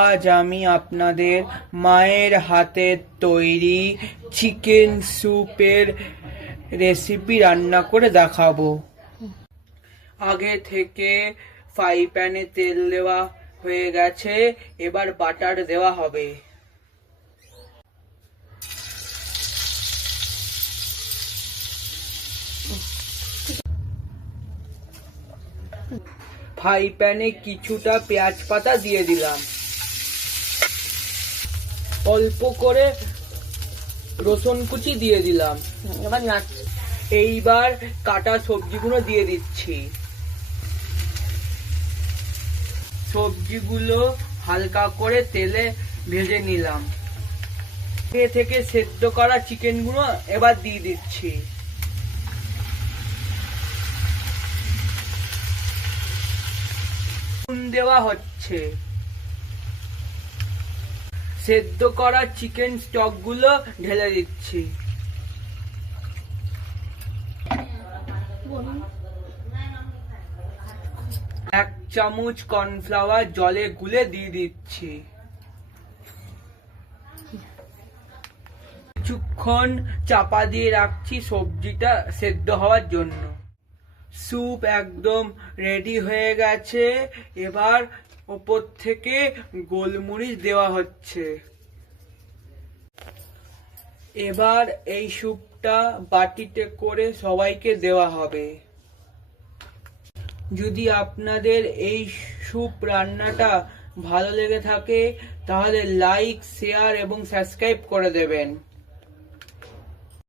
আজ আমি আপনাদের মায়ের হাতের তৈরি চিকেন স্যুপের রেসিপি রান্না করে দেখাবো। আগে থেকে ফ্রাই প্যানে তেল দেওয়া হয়ে গেছে, এবার বাটার দেওয়া হবে। ফ্রাই প্যানে কিছুটা পেঁয়াজ পাতা দিয়ে দিলাম, অল্প করে রসুন কুচি দিয়ে দিলাম। এইবার কাটা সবজিগুলো দিয়ে দিচ্ছি। সবজিগুলো হালকা করে তেলে ভেজে নিলাম। আগে থেকে সেদ্ধ করা চিকেনগুলো এবার দিয়ে দিচ্ছি। নুন দেওয়া হচ্ছে। সেদ্ধ করা চিকেন স্টক গুলো ঢেলে দিচ্ছি। এক চামচ কর্নফ্লাওয়ার জলে গুলে দিয়ে দিচ্ছি। কিছুক্ষণ চাপা দিয়ে রাখছি সবজিটা সেদ্ধ হওয়ার জন্য। স্যুপ একদম রেডি হয়ে গেছে। এবার উপর থেকে গোলমরিচ দেওয়া হচ্ছে। এবার এই স্যুপটা বাটিতে করে সবাইকে দেওয়া হবে। যদি আপনাদের এই স্যুপ রান্নাটা ভালো লেগে থাকে তাহলে লাইক, শেয়ার এবং সাবস্ক্রাইব করে দেবেন।